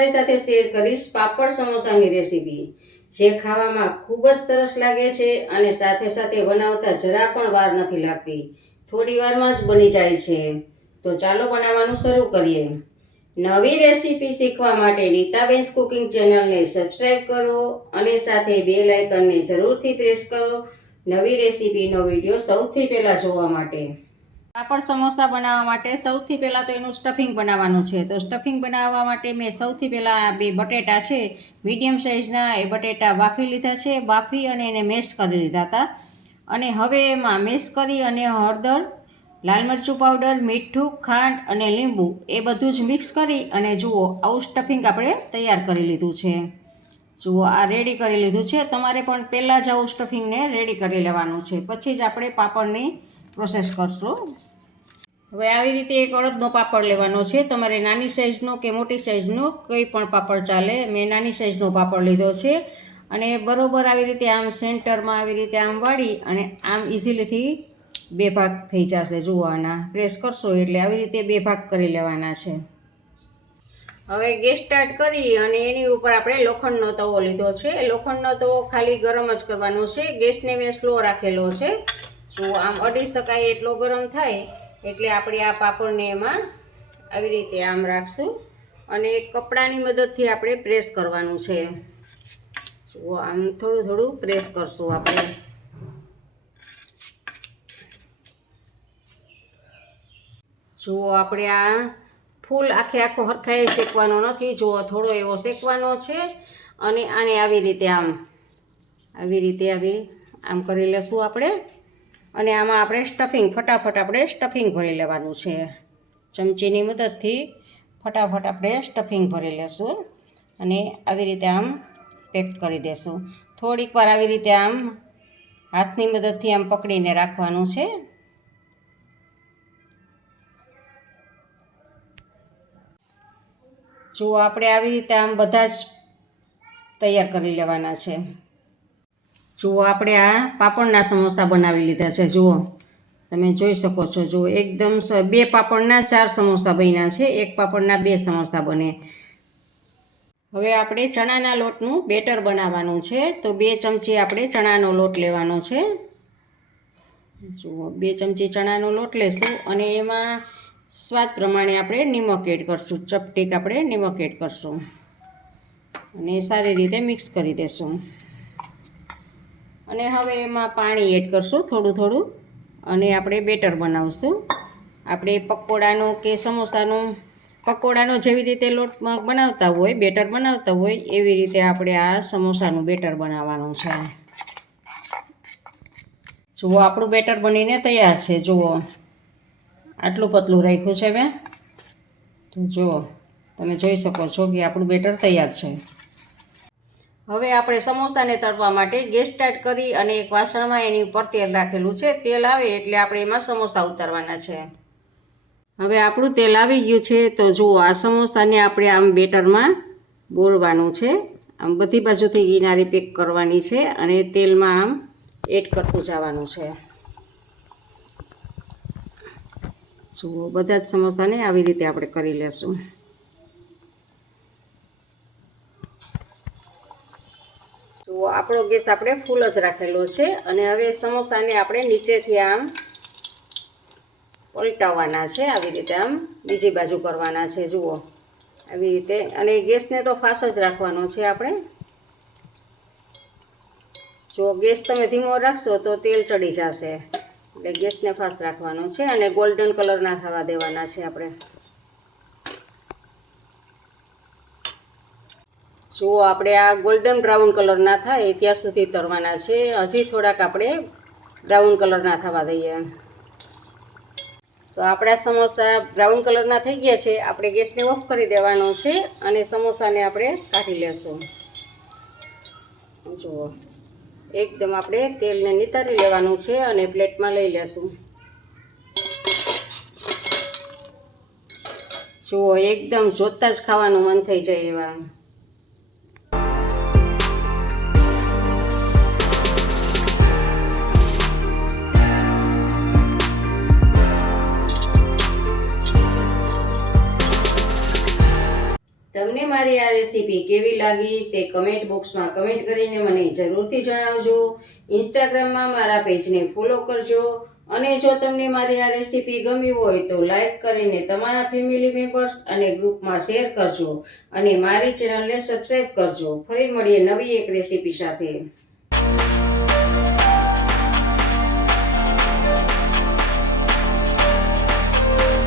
તમારી સાથે શેર કરીશ પાપડ સમોસાની રેસીપી, જે ખાવામાં ખૂબ જ સરસ લાગે છે અને સાથે સાથે બનાવતા જરા પણ વાર નથી લાગતી. થોડી વારમાં જ બની જાય છે. તો ચાલો બનાવવાનું શરૂ કરીએ. નવી રેસીપી શીખવા માટે નીતાબેન કુકિંગ ચેનલને સબસ્ક્રાઈબ કરો અને સાથે બેલ આઇકનને જરૂરથી પ્રેસ કરો નવી રેસીપીનો વિડીયો સૌથી પહેલાં જોવા માટે. પાપડ સમોસા બનાવવા માટે સૌથી પહેલાં તો એનું સ્ટફિંગ બનાવવાનું છે. તો સ્ટફિંગ બનાવવા માટે મેં સૌથી પહેલાં 2 બટેટા છે મીડિયમ સાઇઝના, એ બટેટા બાફી લીધા છે. બાફી અને એને મેશ કરી લીધા હતા. અને હવે એમાં મેશ કરી અને હળદર, લાલ મરચું પાવડર, મીઠું, ખાંડ અને લીંબુ એ બધું જ મિક્સ કરી અને જુઓ આવું સ્ટફિંગ આપણે તૈયાર કરી લીધું છે. જુઓ આ રેડી કરી લીધું છે. તમારે પણ પહેલાં જ આવું સ્ટફિંગને રેડી કરી લેવાનું છે, પછી જ આપણે પાપડની પ્રોસેસ કરશું. હવે આવી રીતે એક અડદનો પાપડ લેવાનો છે. તમારે નાની સાઇઝનો કે મોટી સાઇઝનો કોઈ પણ પાપડ ચાલે. મેં નાની સાઇઝનો પાપડ લીધો છે અને બરોબર આવી રીતે આમ સેન્ટરમાં આવી રીતે આમ વાળી અને આમ ઇઝીલીથી 2 ભાગ થઈ જશે. જુઓ આના પ્રેસ કરશો એટલે આવી રીતે 2 ભાગ કરી લેવાના છે. હવે ગેસ સ્ટાર્ટ કરી અને એની ઉપર આપણે લોખંડનો તવો લીધો છે. લોખંડનો તવો ખાલી ગરમ જ કરવાનો છે. ગેસને મેં સ્લો રાખેલો છે. જુઓ આમ અડી શકાય એટલો ગરમ થાય એટલે આપણે આ પાપડને એમાં આવી રીતે આમ રાખશું અને કપડાની મદદથી આપણે પ્રેસ કરવાનું છે. જુઓ આમ થોડું થોડું પ્રેસ કરશું આપણે. જુઓ આપણે આ ફૂલ આખો હરખાઈ શેકવાનો નથી. જુઓ થોડો એવો શેકવાનો છે અને આને આવી રીતે આમ કરી લેશું આપણે. અને આમાં આપણે સ્ટફિંગ ફટાફટ આપણે સ્ટફિંગ ભરી લેવાનું છે. ચમચીની મદદથી ફટાફટ આપણે સ્ટફિંગ ભરી લેશું અને આવી રીતે આમ પેક કરી દેશું. થોડીક વાર આવી રીતે આમ હાથની મદદથી આમ પકડીને રાખવાનું છે. જુઓ આપણે આવી રીતે આમ બધા જ તૈયાર કરી લેવાના છે. જુઓ આપણે આ પાપડના સમોસા બનાવી લીધા છે. જુઓ તમે જોઈ શકો છો. જુઓ એકદમ 2 પાપડના 4 સમોસા બન્યા છે. 1 પાપડના 2 સમોસા બને. હવે આપણે ચણાના લોટનું બેટર બનાવવાનું છે. તો 2 ચમચી આપણે ચણાનો લોટ લેવાનો છે. જુઓ 2 ચમચી ચણાનો લોટ લેશું અને એમાં સ્વાદ પ્રમાણે આપણે નિમક એડ કરશું. ચપટીક આપણે નિમક એડ કરશું અને સારી રીતે મિક્સ કરી દેશું. અને હવે એમાં પાણી એડ કરશું થોડું થોડું અને આપણે બેટર બનાવશું. આપણે પકોડાનો કે સમોસાનો પકોડાનો જેવી રીતે લોટ બનાવતા હોય, બેટર બનાવતા હોય, એવી રીતે આપણે આ સમોસાનું બેટર બનાવવાનું છે. જુઓ આપણું બેટર બનીને તૈયાર છે. જુઓ આટલું પતલું રાખ્યું છે મેં. તો જુઓ તમે જોઈ શકો છો કે આપણું બેટર તૈયાર છે. હવે આપણે સમોસાને તળવા માટે ગેસ સ્ટાર્ટ કરી અને એક વાસણમાં એની ઉપર તેલ રાખેલું છે. તેલ આવે એટલે આપણે એમાં સમોસા ઉતારવાના છે. હવે આપણું તેલ આવી ગયું છે. તો જુઓ આ સમોસાને આપણે આમ બેટરમાં બોળવાનું છે. આમ બધી બાજુથી કિનારી પેક કરવાની છે અને તેલમાં આમ એડ કરતું જવાનું છે. જુઓ બધા જ સમોસાને આવી રીતે આપણે કરી લેશું. જુઓ આપણો ગેસ આપણે ફૂલ જ રાખેલો છે અને હવે સમોસાને આપણે નીચેથી આમ પલટાવવાના છે. આવી રીતે આમ બીજી બાજુ કરવાના છે. જુઓ આવી રીતે. અને ગેસને તો ફાસ્ટ જ રાખવાનો છે આપણે. જો ગેસ તમે ધીમો રાખશો તો તેલ ચડી જશે, એટલે ગેસને ફાસ્ટ રાખવાનો છે અને ગોલ્ડન કલર ના થવા દેવાના છે આપણે. જુઓ આપણે આ ગોલ્ડન બ્રાઉન કલર ના થાય ત્યાં સુધી તળવાના છે. હજી થોડાક આપણે બ્રાઉન કલર ના થવા દઈએ. તો આપણા સમોસા બ્રાઉન કલરના થઈ ગયા છે. આપણે ગેસને ઓફ કરી દેવાનો છે અને સમોસાને આપણે કાઢી લેશું. જુઓ એકદમ આપણે તેલને નિતારી લેવાનું છે અને પ્લેટમાં લઈ લેશું. જુઓ એકદમ જોતાં જ ખાવાનું મન થઈ જાય એવા. તમને મારી આ રેસીપી કેવી લાગી તે કમેન્ટ બોક્સમાં કમેન્ટ કરીને મને જરૂરથી જણાવજો. ઇન્સ્ટાગ્રામમાં મારા પેજને ફોલો કરજો. અને જો તમને મારી આ રેસીપી ગમી હોય તો લાઈક કરીને તમારા ફેમિલી મેમ્બર્સ અને ગ્રુપમાં શેર કરજો. અને મારી ચેનલને સબસ્ક્રાઈબ કરજો. ફરી મળીએ નવી એક રેસીપી સાથે.